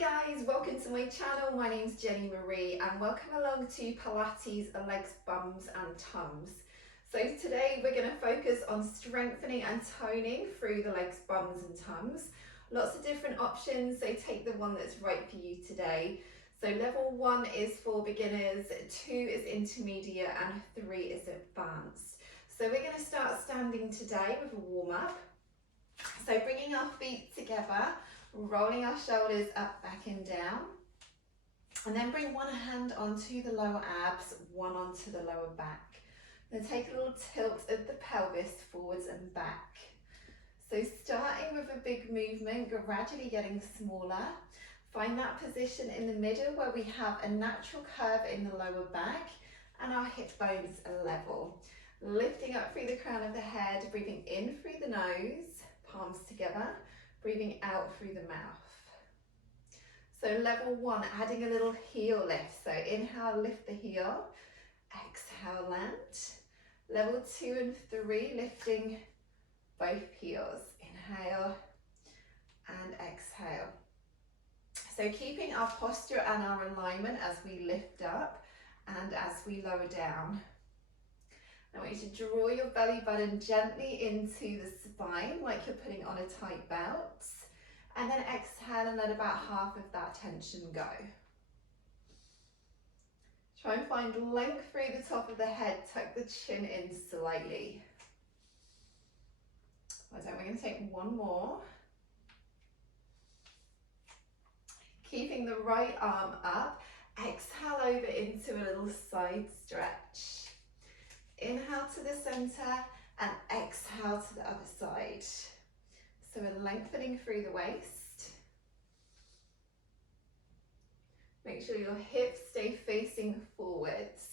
guys, welcome to my channel. My name's Jenny Marie and welcome along to Pilates, legs, bums and tums. So today we're going to focus on strengthening and toning through the legs, bums and tums. Lots of different options, so take the one that's right for you today. So level 1 is for beginners, 2 is intermediate and 3 is advanced. So we're going to start standing today with a warm up. So bringing our feet together, rolling our shoulders up, back and down, and then bring one hand onto the lower abs, one onto the lower back. Then take a little tilt of the pelvis forwards and back. So starting with a big movement, gradually getting smaller. Find that position in the middle where we have a natural curve in the lower back and our hip bones are level. Lifting up through the crown of the head, breathing in through the nose, palms together. Breathing out through the mouth. So level 1, adding a little heel lift. So inhale, lift the heel. Exhale, land. Level 2 and 3, lifting both heels. Inhale and exhale. So keeping our posture and our alignment as we lift up and as we lower down. I want you to draw your belly button gently into the spine like you're putting on a tight belt, and then exhale and let about half of that tension go. Try and find length through the top of the head, tuck the chin in slightly. Well done, we're going to take one more. Keeping the right arm up, exhale over into a little side stretch. Inhale to the center and exhale to the other side. So we're lengthening through the waist. Make sure your hips stay facing forwards.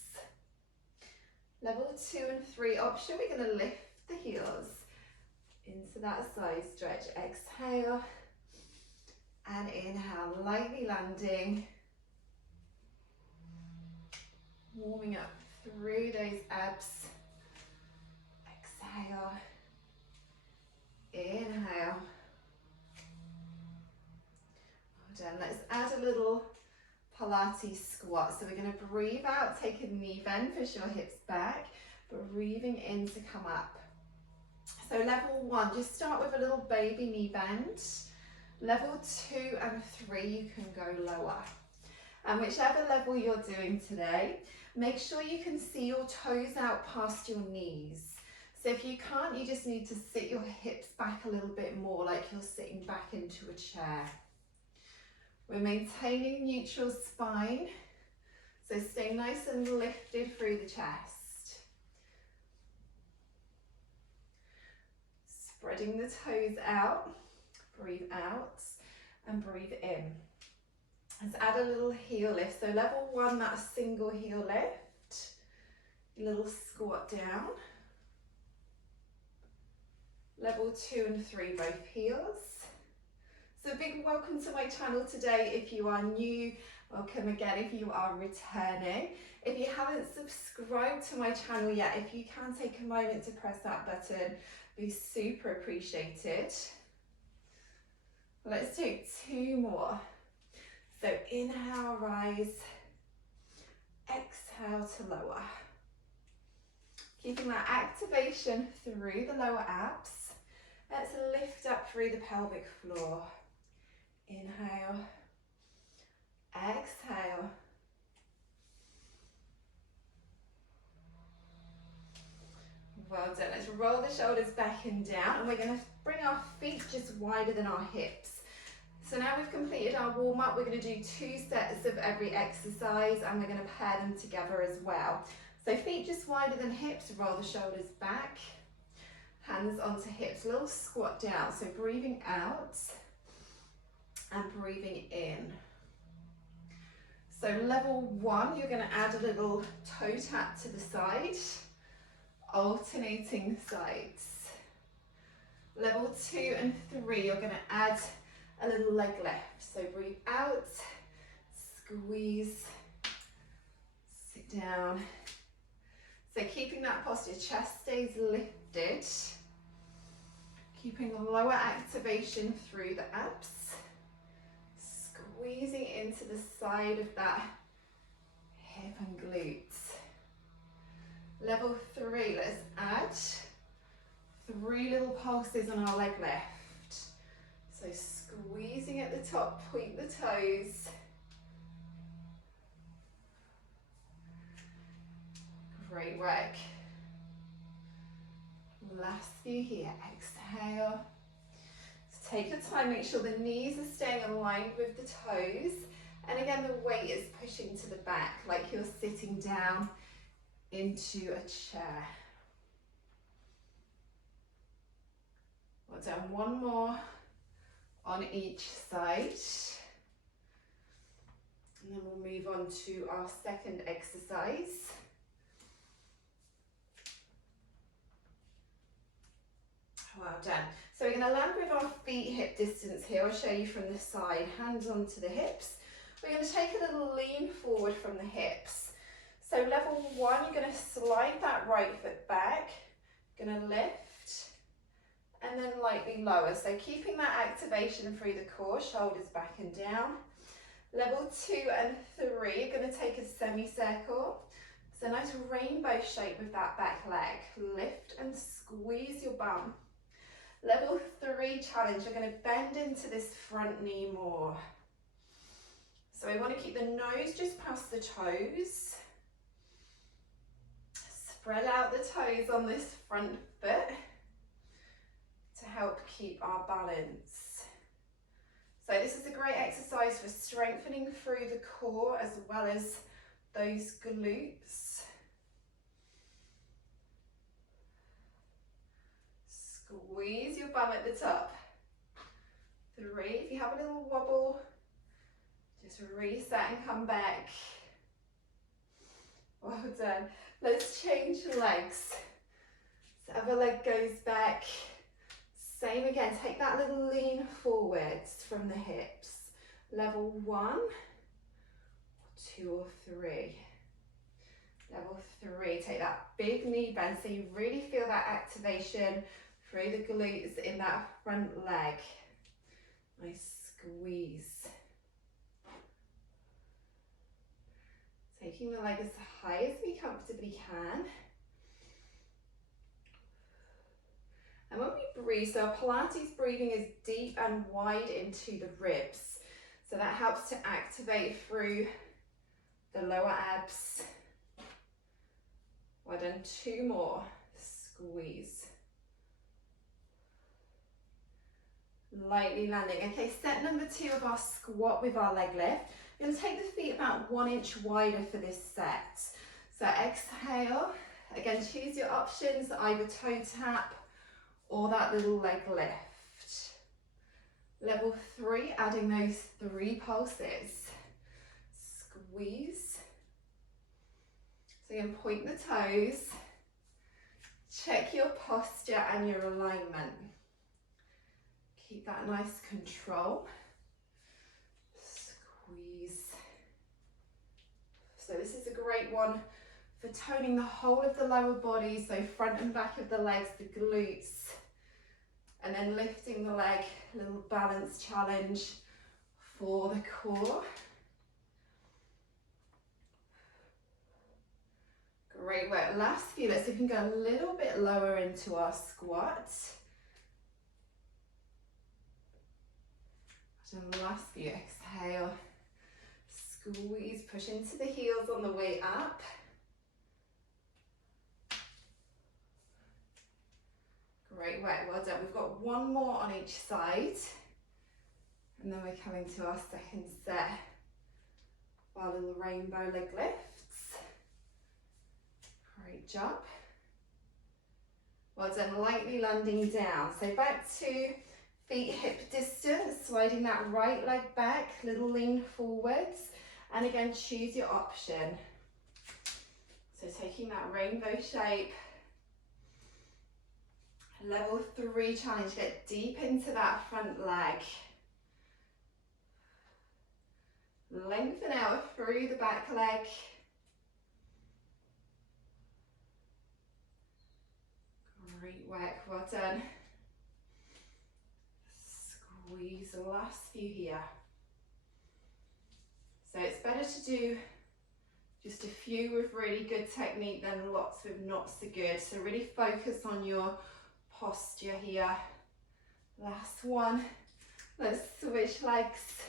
Level 2 and 3 option, we're going to lift the heels into that side stretch. Exhale and inhale, lightly landing. Warming up through those abs. Exhale. Inhale. Well done. Let's add a little Pilates squat. So we're going to breathe out, take a knee bend, push your hips back, breathing in to come up. So level 1, just start with a little baby knee bend. Level 2 and 3, you can go lower. And whichever level you're doing today, make sure you can see your toes out past your knees. So if you can't, you just need to sit your hips back a little bit more, like you're sitting back into a chair. We're maintaining neutral spine, so stay nice and lifted through the chest. Spreading the toes out, breathe out and breathe in. Let's add a little heel lift. So level 1, that single heel lift. A little squat down. Level 2 and 3, both heels. So a big welcome to my channel today. If you are new, welcome again if you are returning. If you haven't subscribed to my channel yet, if you can take a moment to press that button, be super appreciated. Let's take 2 more. So inhale, rise, exhale to lower. Keeping that activation through the lower abs. Let's lift up through the pelvic floor. Inhale, exhale. Well done. Let's roll the shoulders back and down, and we're going to bring our feet just wider than our hips. So now we've completed our warm up, we're going to do 2 sets of every exercise and we're going to pair them together as well. So feet just wider than hips, roll the shoulders back, hands onto hips, little squat down. So breathing out and breathing in. So level 1, you're going to add a little toe tap to the side, alternating sides. Level 2 and 3, you're going to add a little leg lift. So breathe out, squeeze, sit down. So keeping that posture, chest stays lifted. Keeping the lower activation through the abs. Squeeze into the side of that hip and glutes. Level 3, let's add 3 little pulses on our leg lift. So squeezing at the top, point the toes. Great work. Last few here, exhale. So take your time, make sure the knees are staying aligned with the toes. And again, the weight is pushing to the back, like you're sitting down into a chair. Well done, one more on each side. And then we'll move on to our second exercise. Well done. So we're going to land with our feet hip distance here. I'll show you from the side, hands onto the hips. We're going to take a little lean forward from the hips. So level 1, you're going to slide that right foot back, going to lift, and then lightly lower. So keeping that activation through the core, shoulders back and down. Level 2 and 3, you're going to take a semicircle. So a nice rainbow shape with that back leg. Lift and squeeze your bum. Level 3 challenge, you're going to bend into this front knee more. So we want to keep the nose just past the toes. Spread out the toes on this front foot to help keep our balance. So this is a great exercise for strengthening through the core as well as those glutes. Squeeze your bum at the top. 3, if you have a little wobble, just reset and come back. Well done. Let's change legs. So other leg goes back. Same again, take that little lean forwards from the hips. Level 1, 2 or 3. Level 3, take that big knee bend so you really feel that activation through the glutes in that front leg. Nice squeeze. Taking the leg as high as we comfortably can. And when we breathe, so Pilates breathing is deep and wide into the ribs. So that helps to activate through the lower abs. Well done, 2 more. Squeeze. Lightly landing. Okay, set number 2 of our squat with our leg lift. We're going to take the feet about 1 inch wider for this set. So exhale. Again, choose your options, either toe tap or that little leg lift. Level 3, adding those 3 pulses. Squeeze. So you're going to point the toes. Check your posture and your alignment. Keep that nice control. Squeeze. So this is a great one for toning the whole of the lower body, so front and back of the legs, the glutes, and then lifting the leg, a little balance challenge for the core. Great work. Last few, let's see if we can go a little bit lower into our squat. And last few, exhale, squeeze, push into the heels on the way up. Great work, well done. We've got 1 more on each side. And then we're coming to our second set of our little rainbow leg lifts. Great job. Well done, lightly landing down. So back to feet hip distance, sliding that right leg back, little lean forwards. And again, choose your option. So taking that rainbow shape. Level 3 challenge, get deep into that front leg. Lengthen out through the back leg. Great work, well done. Squeeze the last few here. better to do just a few with really good technique than lots with not so good. So really focus on your posture here. Last one. Let's switch legs.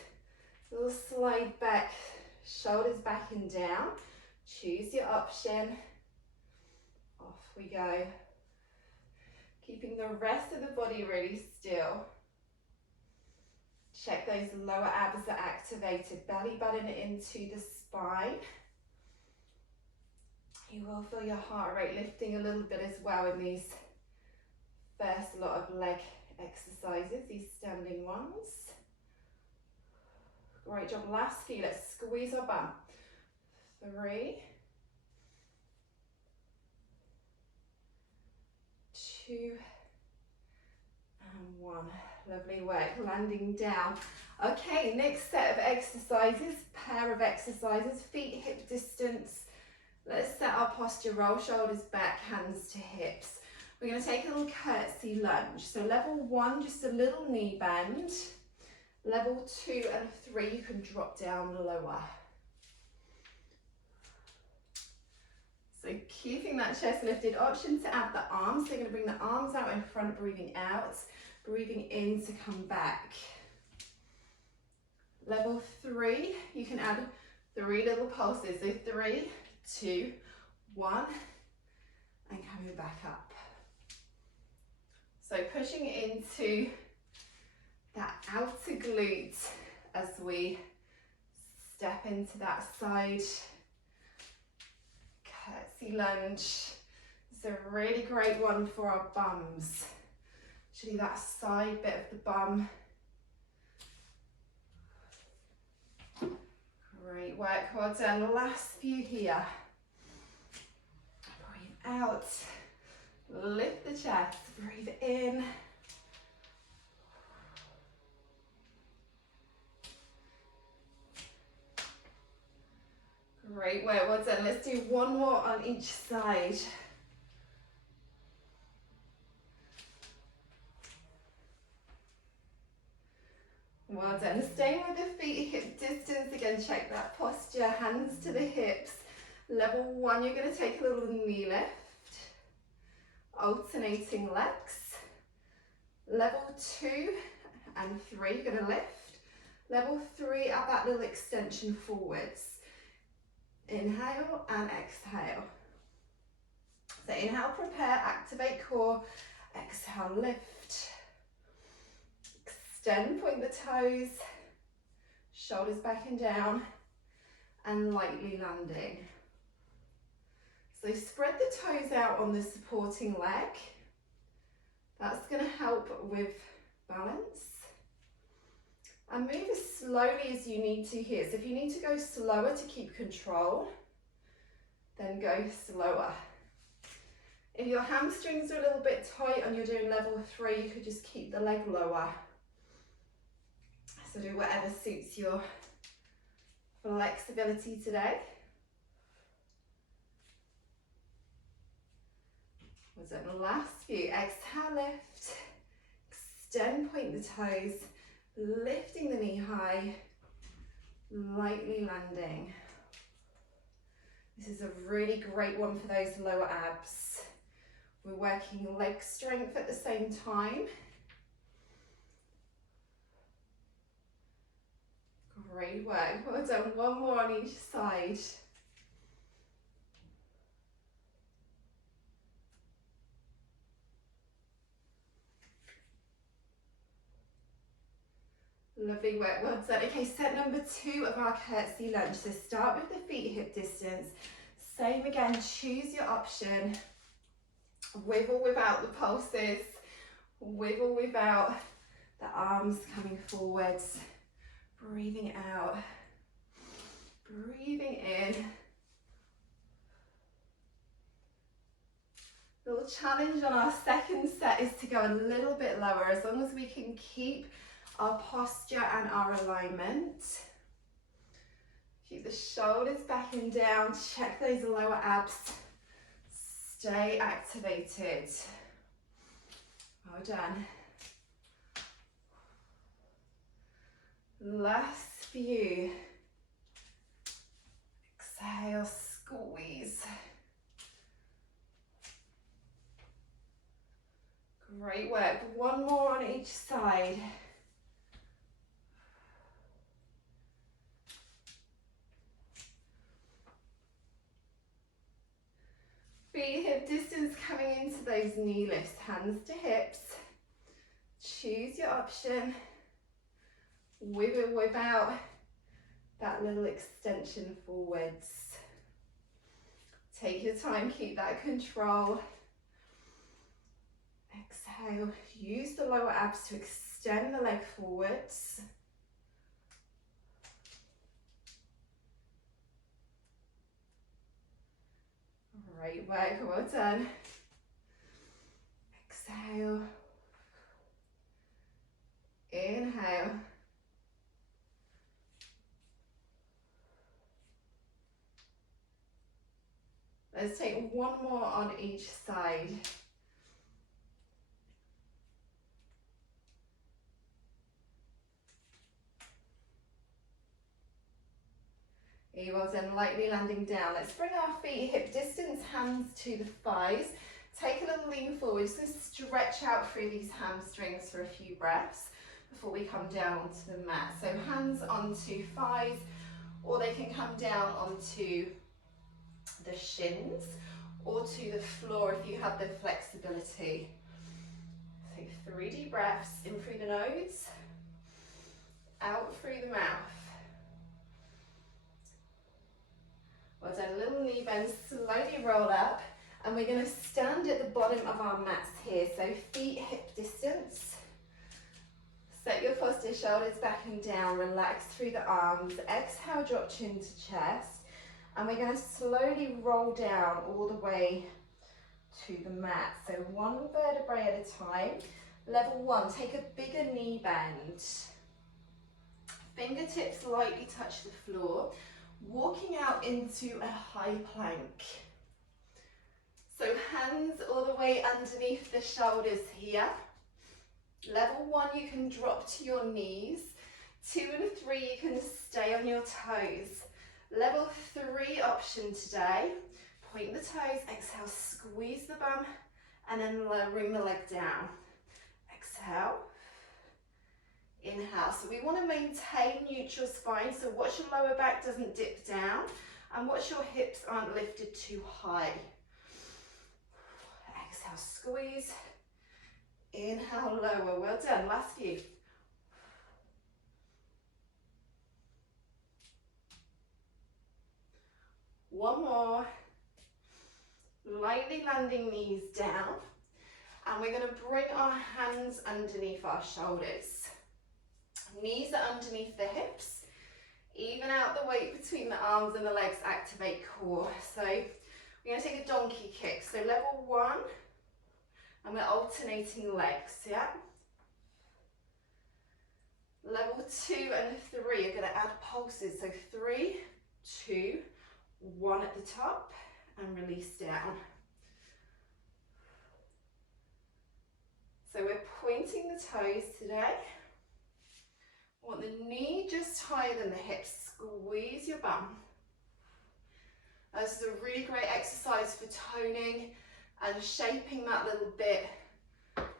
Little slide back, shoulders back and down. Choose your option. Off we go. Keeping the rest of the body really still. Check those lower abs are activated. Belly button into the spine. You will feel your heart rate lifting a little bit as well in these first lot of leg exercises, these standing ones. Great job. Last few. Let's squeeze our bum. 3, 2, and 1. Lovely work. Landing down. Okay, next set of exercises, pair of exercises, feet hip distance. Let's set our posture, roll shoulders back, hands to hips. We're going to take a little curtsy lunge. So level 1, just a little knee bend. Level 2 and 3, you can drop down lower. So keeping that chest lifted. Option to add the arms. So you're going to bring the arms out in front, breathing out, breathing in to come back. Level 3, you can add 3 little pulses. So 3, 2, 1, and coming back up. So pushing into that outer glute as we step into that side curtsy lunge. It's a really great one for our bums. Actually, that side bit of the bum. Great work, well done. Last few here. Breathe out, lift the chest, breathe in. Great work, well done. Let's do one more on each side. Well done. Staying with the feet hip distance. Again, check that posture, hands to the hips. Level 1, you're going to take a little knee lift. Alternating legs. Level 2 and 3, you're going to lift. Level 3, add that little extension forwards. Inhale and exhale. So inhale, prepare, activate core. Exhale, lift. Extend, point the toes. Shoulders back and down. And lightly landing. So spread the toes out on the supporting leg. That's going to help with balance. And move as slowly as you need to here. So if you need to go slower to keep control, then go slower. If your hamstrings are a little bit tight and you're doing level 3, you could just keep the leg lower. So do whatever suits your flexibility today. Was it the last few? Exhale, lift. Extend, point the toes. Lifting the knee high, lightly landing. This is a really great one for those lower abs. We're working leg strength at the same time. Great work. Well done. One more on each side. Lovely work, well done. Okay, set number 2 of our curtsy lunge. So start with the feet hip distance. Same again, choose your option. With or without the pulses. With or without the arms coming forwards. Breathing out. Breathing in. The little challenge on our second set is to go a little bit lower, as long as we can keep our posture and our alignment. Keep the shoulders back and down, check those lower abs, stay activated. Well done. Last few. exhale, squeeze. Great work. One more on each side. Feet hip distance coming into those knee lifts, hands to hips. Choose your option. Whip it, whip out that little extension forwards. Take your time, keep that control. Exhale, use the lower abs to extend the leg forwards. Great work, well done. Exhale. Inhale. Let's take one more on each side. Well done, lightly landing down. Let's bring our feet hip distance, hands to the thighs. Take a little lean forward, just going to stretch out through these hamstrings for a few breaths before we come down onto the mat. So hands onto thighs, or they can come down onto the shins or to the floor if you have the flexibility. Take 3 deep breaths, in through the nose, out through the mouth. Well done, a little knee bend, slowly roll up, and we're going to stand at the bottom of our mats here, so feet hip distance. Set your posture, shoulders back and down, relax through the arms, exhale, drop chin to chest, and we're going to slowly roll down all the way to the mat, so one vertebrae at a time. Level 1, take a bigger knee bend. Fingertips lightly touch the floor, walking out into a high plank. So hands all the way underneath the shoulders here. Level 1, you can drop to your knees. 2 and 3, you can stay on your toes. Level 3 option today. Point the toes, exhale, squeeze the bum, and then lowering the leg down. Exhale. Inhale. So we want to maintain neutral spine, so watch your lower back doesn't dip down, and watch your hips aren't lifted too high. Exhale, squeeze. Inhale, lower. Well done. Last few. One more. Lightly landing knees down, and we're going to bring our hands underneath our shoulders. Knees are underneath the hips. Even out the weight between the arms and the legs, activate core. So we're going to take a donkey kick. So level 1, and we're alternating legs, yeah? Level 2 and 3 are going to add pulses. So 3, 2, 1 at the top, and release down. So we're pointing the toes today. Want the knee just higher than the hips. Squeeze your bum. This is a really great exercise for toning and shaping that little bit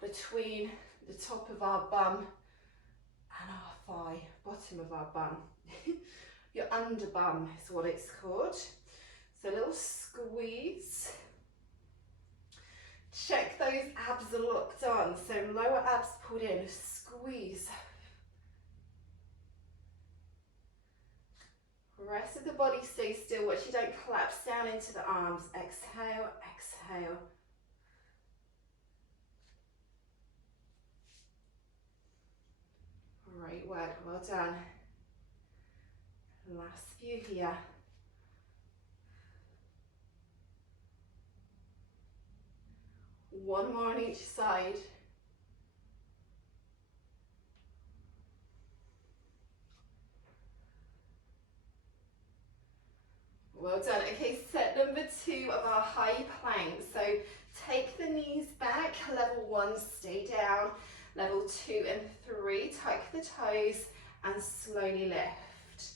between the top of our bum and our thigh, bottom of our bum. Your under bum is what it's called. So a little squeeze. Check those abs are locked on. So lower abs pulled in, squeeze. Rest of the body stay still. Watch you don't collapse down into the arms. Exhale, exhale. Great work, well done. Last few here. One more on each side. Well done. Okay, set number 2 of our high plank. So take the knees back. Level 1, stay down. Level 2 and 3, tuck the toes and slowly lift.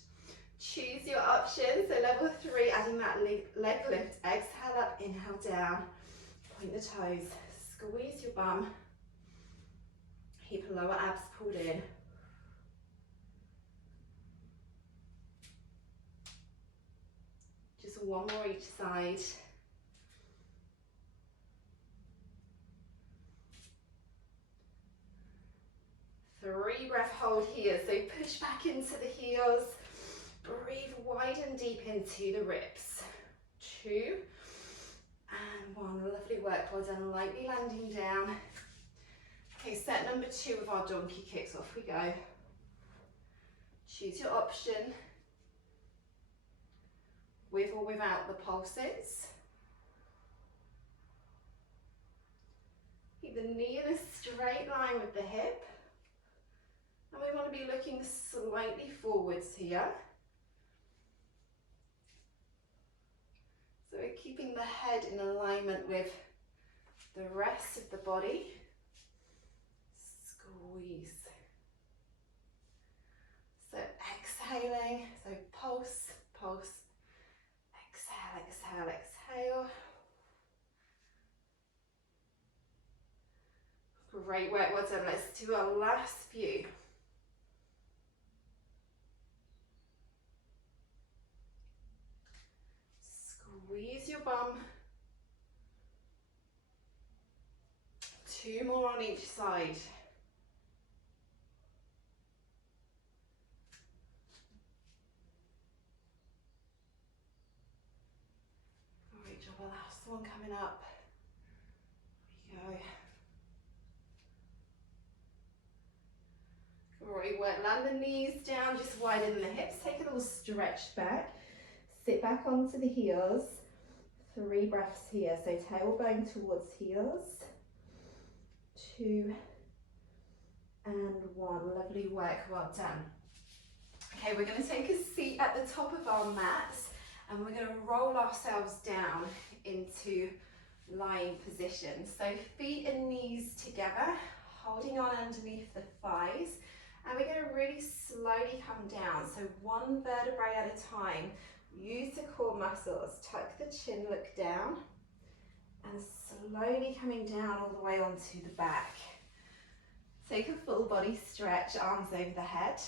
Choose your option. So level 3, adding that leg lift. Exhale up, inhale down. Point the toes. Squeeze your bum. Keep lower abs pulled in. Just one more each side. Three breath hold here. So push back into the heels. Breathe wide and deep into the ribs. 2 and 1. Lovely work. Well done. Lightly landing down. Okay, set number 2 of our donkey kicks. Off we go. Choose your option. With or without the pulses. Keep the knee in a straight line with the hip. And we want to be looking slightly forwards here. So we're keeping the head in alignment with the rest of the body. Squeeze. So exhaling, so pulse, pulse. Exhale, exhale, exhale. Great work, well done. Let's do our last few. Squeeze your bum. 2 more on each side. Great job, our last one coming up. Here we go. Great work, land the knees down, just widen the hips, take a little stretch back. Sit back onto the heels. 3 breaths here, so tailbone towards heels. 2 and 1. Lovely work, well done. Okay, we're going to take a seat at the top of our mats and we're going to roll ourselves down into lying position. So feet and knees together, holding on underneath the thighs, and we're going to really slowly come down. So 1 vertebrae at a time. Use the core muscles, tuck the chin, look down, and slowly coming down all the way onto the back. Take a full body stretch, arms over the head,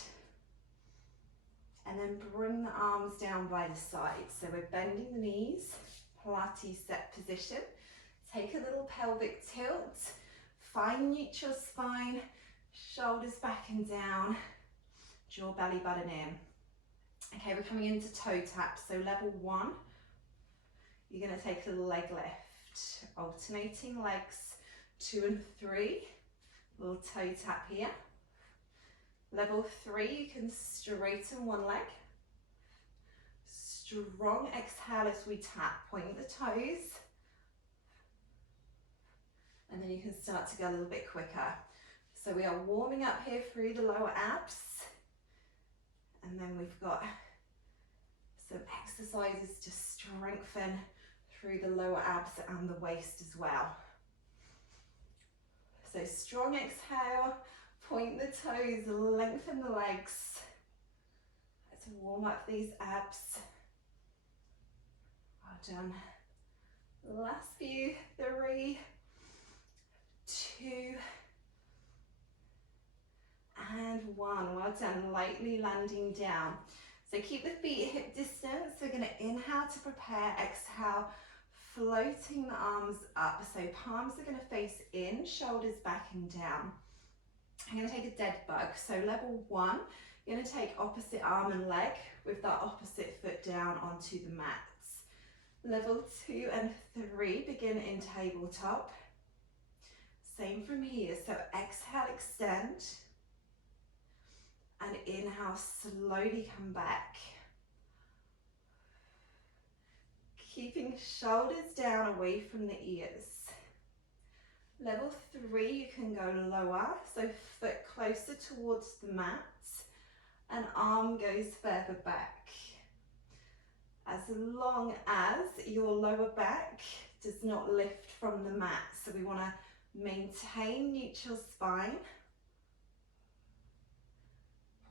and then bring the arms down by the sides. So we're bending the knees, Pilates set position. Take a little pelvic tilt, find neutral spine, shoulders back and down, jaw belly button in. Okay, we're coming into toe tap. So level 1, you're going to take a little leg lift, alternating legs 2 and 3, little toe tap here. Level 3, you can straighten one leg. Strong exhale as we tap, point the toes. And then you can start to go a little bit quicker. So we are warming up here through the lower abs. And then we've got some exercises to strengthen through the lower abs and the waist as well. So strong exhale, point the toes, lengthen the legs. Let's warm up these abs. Well done. Last few, 3, 2, and 1. Well done, lightly landing down. So keep the feet hip distance. We're going to inhale to prepare, exhale, floating the arms up. So palms are going to face in, shoulders back and down. I'm going to take a dead bug. So level 1, you're going to take opposite arm and leg with that opposite foot down onto the mats. Level 2 and 3, begin in tabletop. Same from here. So exhale, extend. And inhale, slowly come back. Keeping shoulders down away from the ears. Level 3, you can go lower, so foot closer towards the mat and arm goes further back. As long as your lower back does not lift from the mat. So we want to maintain neutral spine.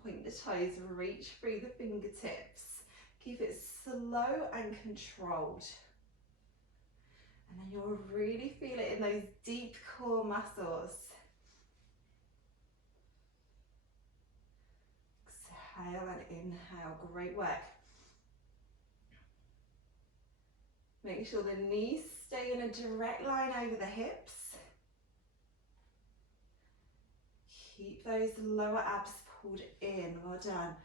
Point the toes, reach through the fingertips. Keep it slow and controlled. And then you'll really feel it in those deep core muscles. Exhale and inhale, great work. Make sure the knees stay in a direct line over the hips. Keep those lower abs pulled in, well done.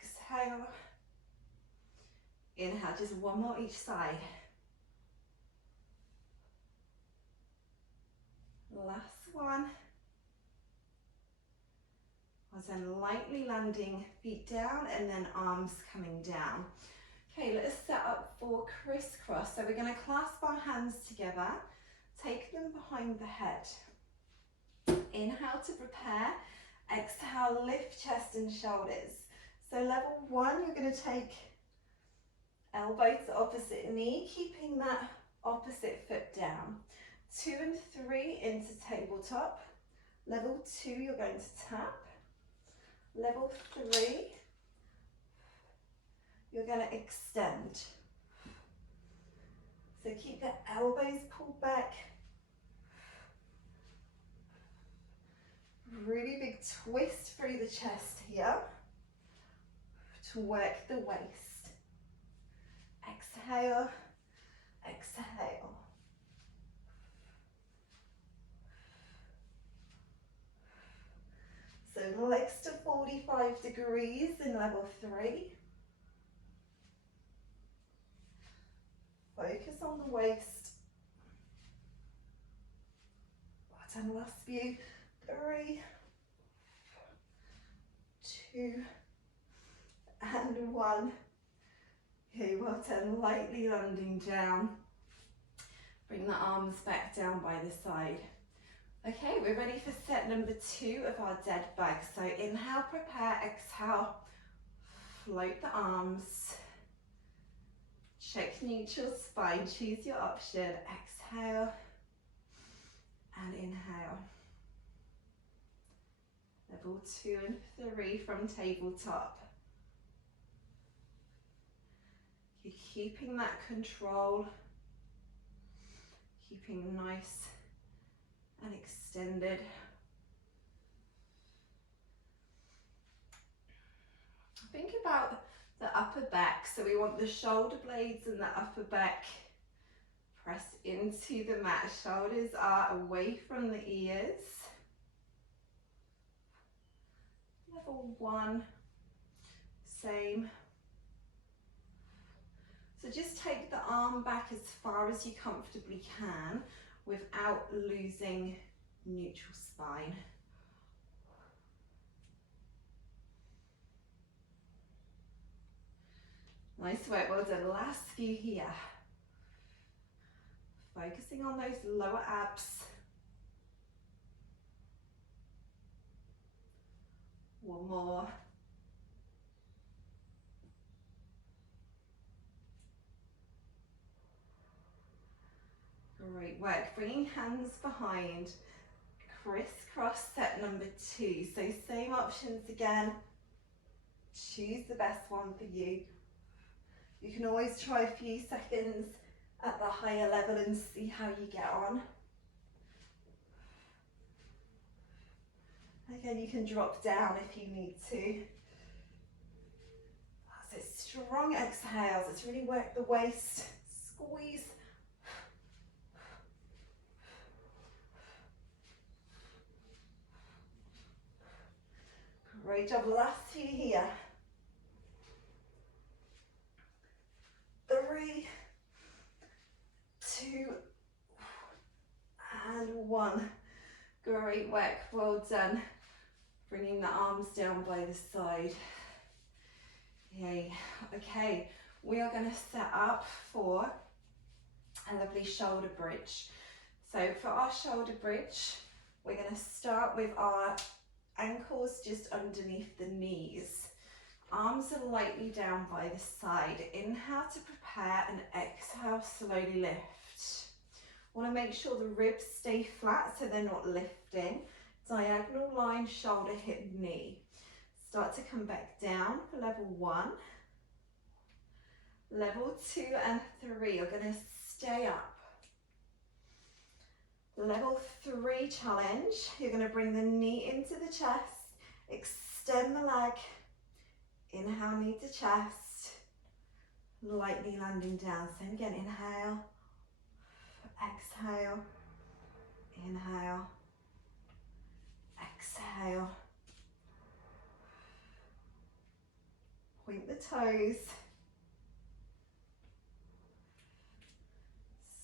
Exhale. Inhale, just one more each side. Last one. Well done, lightly landing feet down and then arms coming down. Okay, let's set up for crisscross. So we're going to clasp our hands together, take them behind the head. Inhale to prepare, exhale, lift chest and shoulders. So level one, you're going to take elbow to opposite knee, keeping that opposite foot down. 2 and 3 into tabletop. Level 2, you're going to tap. Level 3, you're going to extend. So keep the elbows pulled back. Really big twist through the chest here to work the waist. Exhale, exhale. So legs to 45 degrees in level 3. Focus on the waist. Well done, last few. 3, 2, and 1. Okay, well done, lightly landing down. Bring the arms back down by the side. Okay, we're ready for set number 2 of our dead bug. So inhale, prepare, exhale, float the arms. Check neutral spine, choose your option. Exhale and inhale. Level 2 and 3 from tabletop. You're keeping that control, keeping nice and extended. Think about the upper back. So we want the shoulder blades and the upper back pressed into the mat. Shoulders are away from the ears. Level 1, same. So just take the arm back as far as you comfortably can without losing neutral spine. Nice work, well done. Last few here. Focusing on those lower abs. One more. Great work. Bringing hands behind. Crisscross set number 2. So same options again. Choose the best one for you. You can always try a few seconds at the higher level and see how you get on. Again, you can drop down if you need to. That's it. Strong exhales. Let's really work the waist. Squeeze. Great job. Last few here. 3, 2, and 1. Great work. Well done. Bringing the arms down by the side. Yay. Okay, we are going to set up for a lovely shoulder bridge. So for our shoulder bridge, we're going to start with our ankles just underneath the knees. Arms are lightly down by the side. Inhale to prepare and exhale, slowly lift. Want to make sure the ribs stay flat so they're not lifting. Diagonal line, shoulder, hip, knee. start to come back down for level 1. Level 2 and 3, you're going to stay up. Level 3 challenge, you're going to bring the knee into the chest, extend the leg, inhale, knee to chest, lightly landing down. Same again, inhale, exhale, inhale, exhale. Point the toes.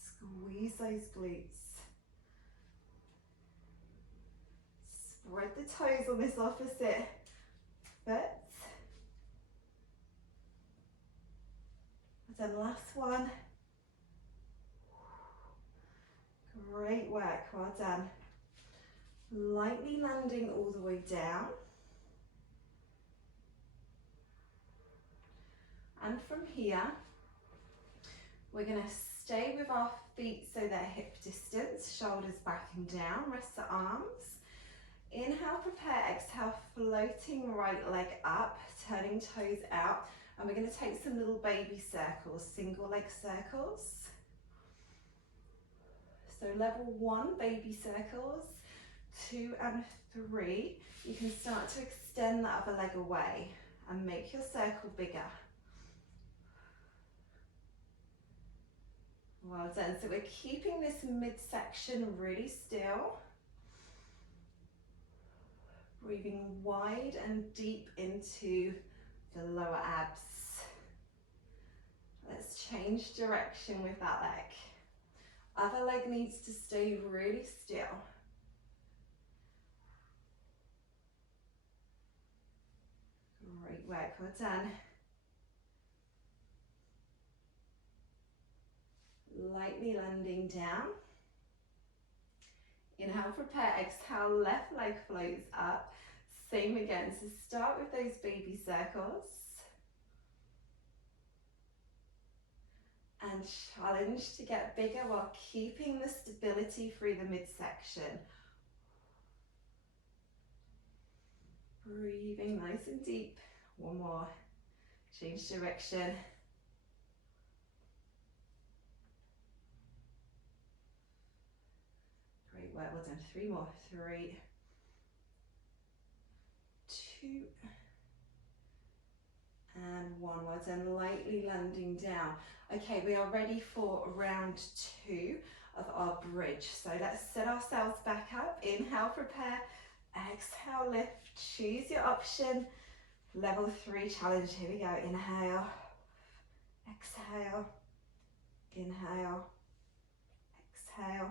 Squeeze those glutes. Spread the toes on this opposite foot. Then last one. Great work, well done. Lightly landing all the way down. And from here, we're going to stay with our feet so they're hip distance, shoulders back and down, rest the arms. Inhale, prepare, exhale, floating right leg up, turning toes out. And we're going to take some little baby circles, single leg circles. So level 1, baby circles, 2 and 3. You can start to extend the other leg away and make your circle bigger. Well done. So we're keeping this midsection really still. Breathing wide and deep into the lower abs. Let's change direction with that leg. Other leg needs to stay really still. Great work, well done. Lightly landing down. Inhale, prepare, exhale, left leg floats up. Same again, so start with those baby circles. And challenge to get bigger while keeping the stability through the midsection. Breathing nice and deep. One more. Change direction. Great work, well done. 3 more. 3, 2, and 1. Well done. Lightly landing down. Okay, we are ready for round 2 of our bridge. So let's set ourselves back up. Inhale, prepare. Exhale, lift. Choose your option. Level 3 challenge. Here we go. Inhale. Exhale. Inhale. Exhale.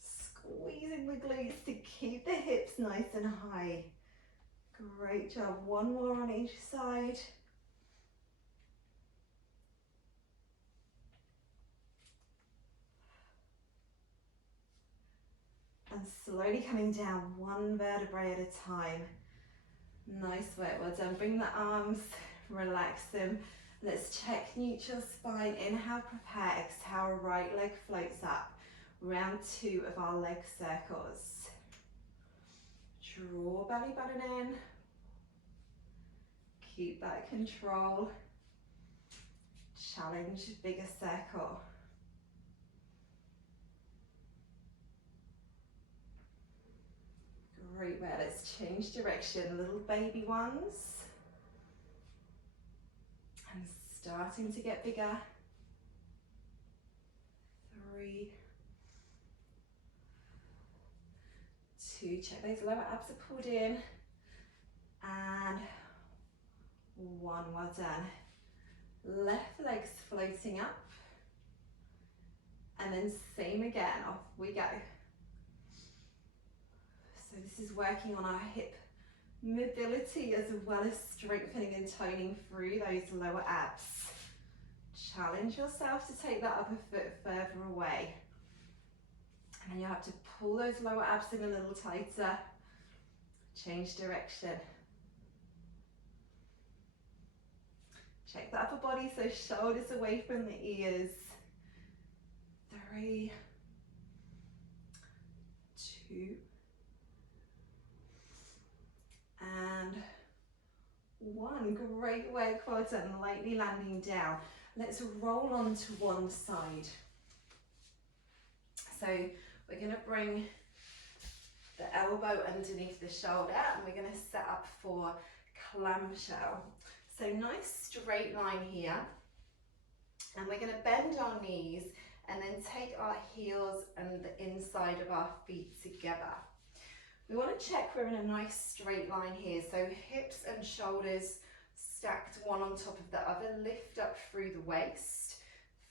Squeezing the glutes to keep the hips nice and high. Great job. 1 more on each side. And slowly coming down 1 vertebrae at a time. Nice work, well done. Bring the arms, relax them. Let's check neutral spine. Inhale, prepare. Exhale, right leg floats up. Round 2 of our leg circles. Draw belly button in. Keep that control. Challenge, bigger circle. Great work, let's change direction. Little baby ones. And starting to get bigger. 3, 2, check those lower abs are pulled in. And 1, well done. Left leg's floating up. And then same again, off we go. So this is working on our hip mobility as well as strengthening and toning through those lower abs. Challenge yourself to take that upper foot further away. And then you have to pull those lower abs in a little tighter. Change direction. Check the upper body, so shoulders away from the ears. 3, 2, and 1. Great work, well done. Lightly landing down. Let's roll onto one side. So we're going to bring the elbow underneath the shoulder and we're going to set up for clamshell. So nice straight line here, and we're going to bend our knees and then take our heels and the inside of our feet together. We want to check we're in a nice straight line here, so hips and shoulders stacked one on top of the other, lift up through the waist,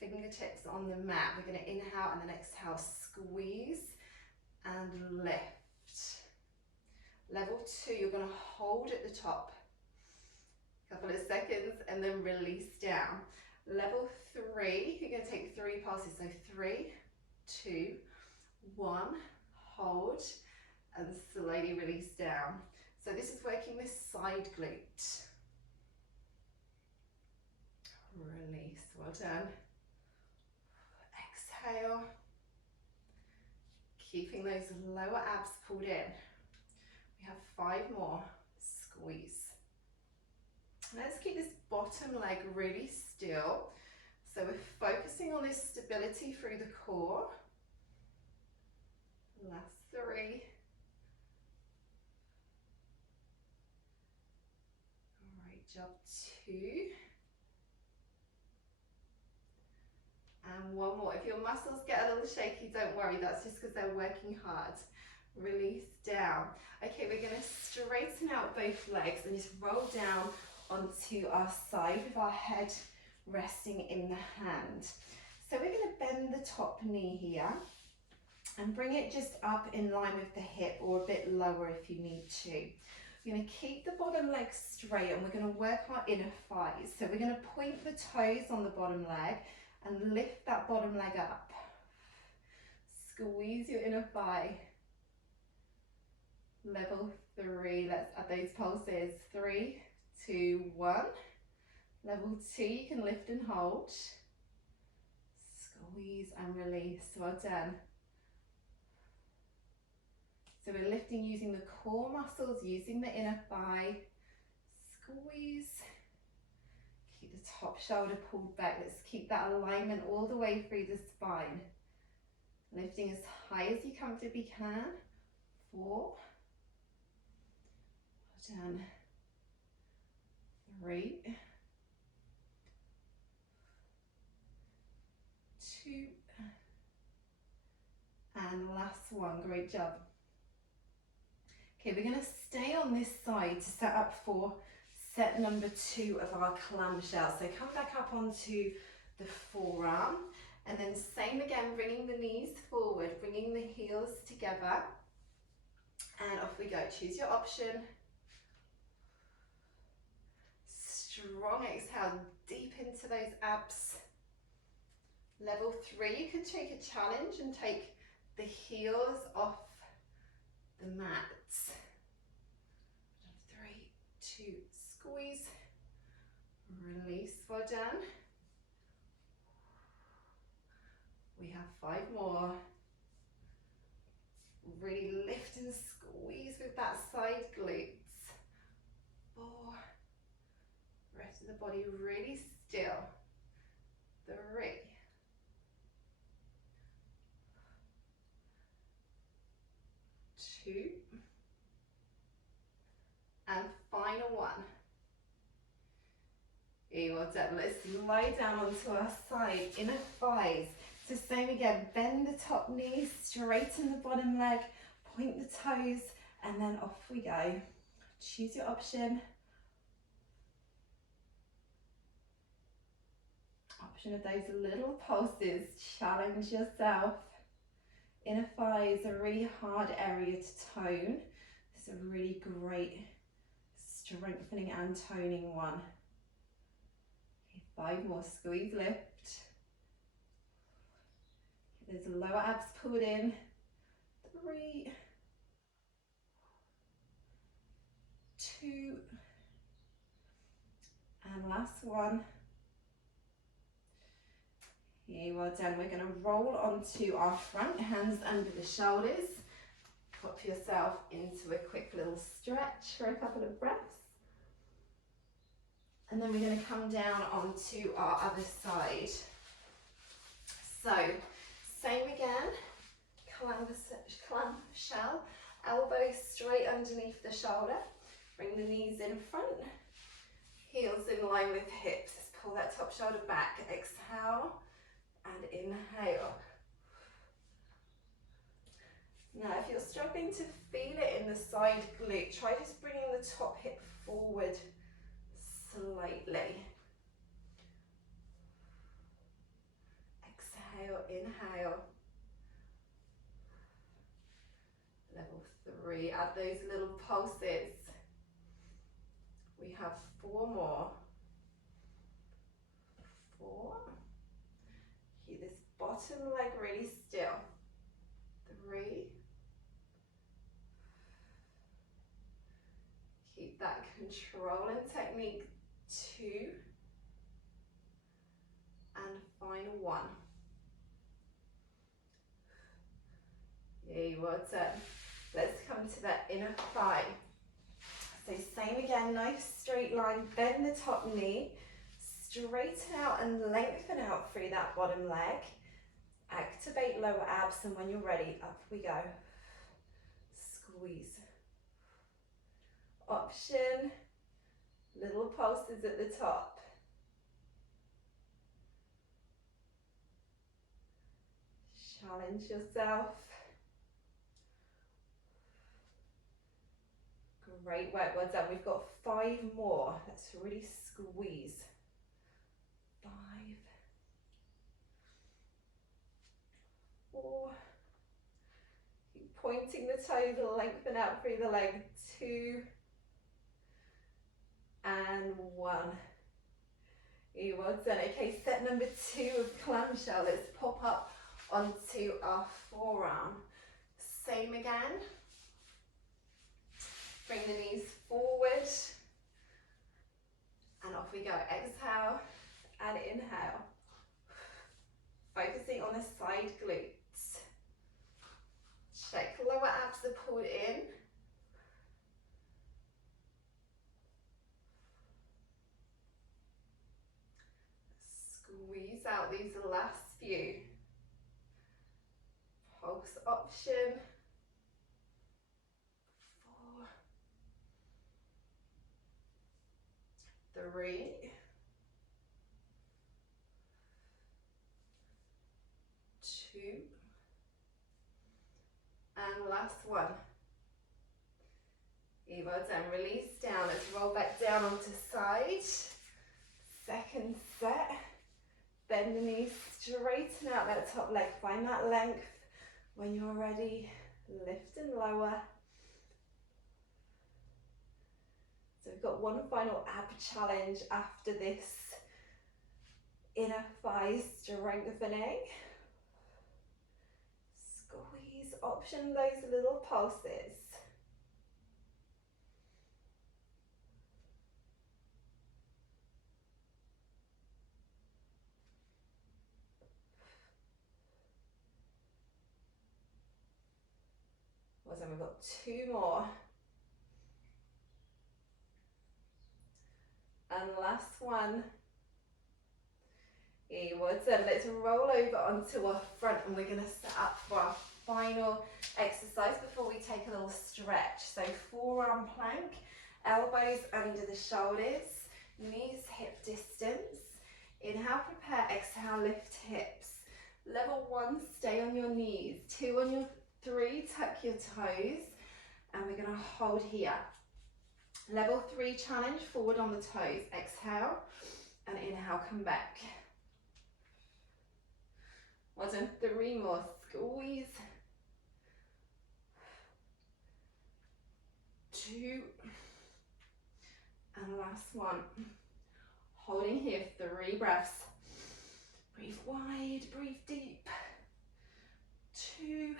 fingertips on the mat. We're going to inhale and then exhale, squeeze and lift. Level 2, you're going to hold at the top, couple of seconds, and then release down. Level 3, you're going to take 3 pulses, so 3, 2, 1, hold, and slowly release down. So this is working this side glute. Release, well done. Exhale, keeping those lower abs pulled in. We have 5 more, squeeze. Let's keep this bottom leg really still. So we're focusing on this stability through the core. Last 3. Great job, 2. And 1 more. If your muscles get a little shaky, don't worry, that's just because they're working hard. Release down. Okay, we're going to straighten out both legs and just roll down onto our side with our head resting in the hand. So we're going to bend the top knee here and bring it just up in line with the hip, or a bit lower if you need to. We're going to keep the bottom leg straight and we're going to work our inner thighs. So we're going to point the toes on the bottom leg and lift that bottom leg up. Squeeze your inner thigh. Level 3, let's add those pulses. 3, 2, 1. Level 2, you can lift and hold. Squeeze and release, well done. So we're lifting using the core muscles, using the inner thigh. Squeeze. Keep the top shoulder pulled back. Let's keep that alignment all the way through the spine. Lifting as high as you comfortably can. 4. Well done. 3. 2. And last 1. Great job. Okay, we're going to stay on this side to set up for set number 2 of our clamshell. So come back up onto the forearm, and then same again, bringing the knees forward, bringing the heels together, and off we go. Choose your option. Strong exhale, deep into those abs. Level 3, you could take a challenge and take the heels off the mat. 3, 2, squeeze, release, well done. We have 5 more. Really lift and squeeze with that side glutes. 4. Rest of the body really still. 3. 2. And final 1. Okay, well done. Let's lie down onto our side, inner thighs. So same again, bend the top knee, straighten the bottom leg, point the toes, and then off we go. Choose your option. Option of those little pulses, challenge yourself. Inner thighs are a really hard area to tone. It's a really great strengthening and toning one. Okay, 5 more, squeeze, lift. There's lower abs pulled in. 3, 2, And last one. Here, well done. We're going to roll onto our front, hands under the shoulders. Pop yourself into a quick little stretch for a couple of breaths. And then we're going to come down onto our other side. So, same again, clamshell, elbows straight underneath the shoulder. Bring the knees in front, heels in line with hips. Let's pull that top shoulder back. Exhale and inhale. Now, if you're struggling to feel it in the side glute, try just bringing the top hip forward slightly. Exhale, inhale. Level 3, add those little pulses. We have 4 more. 4. Keep this bottom leg really still. 3. Keep that controlling technique. 2. And final 1. Yay, well done. Let's come to that inner thigh. So same again, nice straight line, bend the top knee, straighten out and lengthen out through that bottom leg. Activate lower abs, and when you're ready, up we go. Squeeze. Option, little pulses at the top. Challenge yourself. Great work, well done. We've got 5 more. Let's really squeeze. 5, 4. Keep pointing the toes, lengthen out through the leg. 2 and 1. Well done. Okay, set number 2 of clamshell. Let's pop up onto our forearm. Same again. Bring the knees forward. And off we go. Exhale and inhale. Focusing on the side glutes. Check lower abs are pulled in. Squeeze out these last few. Pulse option. 4, 3, 2, and last one. Well done. Release down. Let's roll back down onto side. Second set. Bend the knees, straighten out that top leg. Find that length. When you're ready, lift and lower. So we've got one final ab challenge after this inner thigh strengthening. Squeeze, option those little pulses. Well done, we've got 2 more. And last one. Well done. Let's roll over onto our front, and we're going to set up for our final exercise before we take a little stretch. So forearm plank, elbows under the shoulders, knees hip distance. Inhale, prepare, exhale, lift hips. Level 1, stay on your knees. 2 on your 3, tuck your toes, and we're going to hold here. Level 3 challenge, forward on the toes. Exhale and inhale, come back. Well done. 3 more. Squeeze. 2. And last one. Holding here, 3 breaths. Breathe wide, breathe deep. 2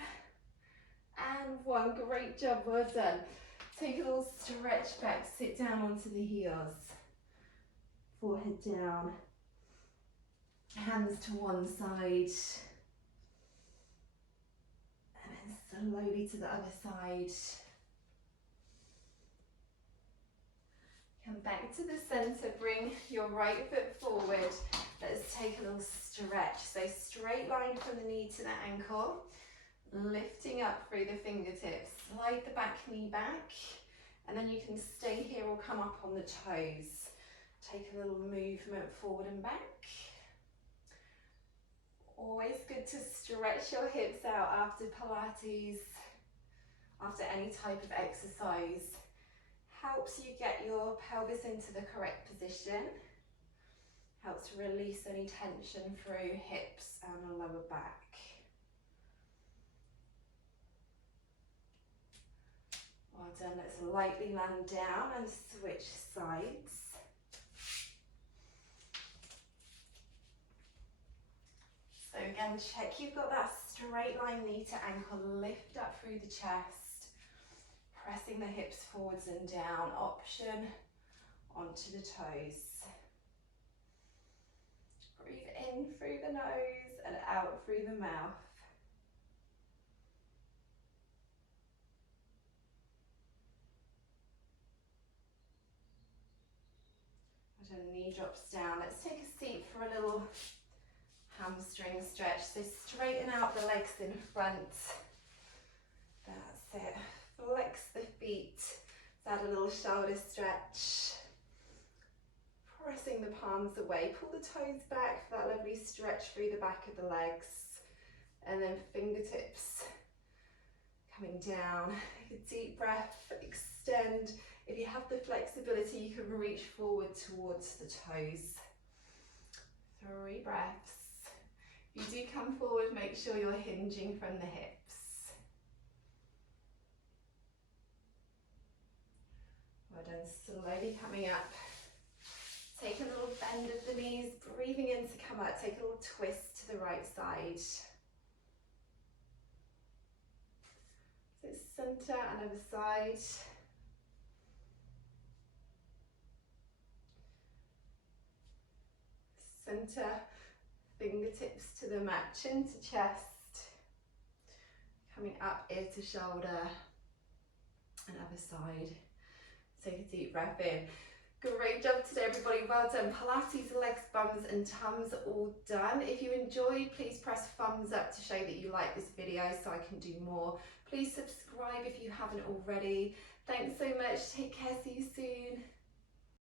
and 1. Great job, well done. Take a little stretch back, sit down onto the heels. forehead down, hands to one side, and then slowly to the other side. Come back to the centre, bring your right foot forward. Let's take a little stretch. So straight line from the knee to the ankle, lifting up through the fingertips. Slide the back knee back, and then you can stay here or come up on the toes. Take a little movement forward and back. Always good to stretch your hips out after Pilates, after any type of exercise. Helps you get your pelvis into the correct position. Helps release any tension through hips and the lower back. Well done. Let's lightly land down and switch sides. So again, check you've got that straight line knee to ankle, lift up through the chest, pressing the hips forwards and down, option onto the toes. Breathe in through the nose and out through the mouth. And knee drops down. Let's take a seat for a little hamstring stretch. So straighten out the legs in front. That's it. Flex the feet. Let's add a little shoulder stretch. Pressing the palms away. Pull the toes back for that lovely stretch through the back of the legs. And then fingertips coming down. Take a deep breath. Extend. If you have the flexibility, you can reach forward towards the toes. 3 breaths. If you do come forward, make sure you're hinging from the hips. Well done. Slowly coming up. Take a little bend of the knees, breathing in to come up. Take a little twist to the right side. So centre and other side. Centre, fingertips to the mat, chin to chest, coming up ear to shoulder, and other side. Take a deep breath in. Great job today, everybody. Well done. Pilates, legs, bums, and tums all done. If you enjoyed, please press thumbs up to show that you like this video so I can do more. Please subscribe if you haven't already. Thanks so much. Take care. See you soon.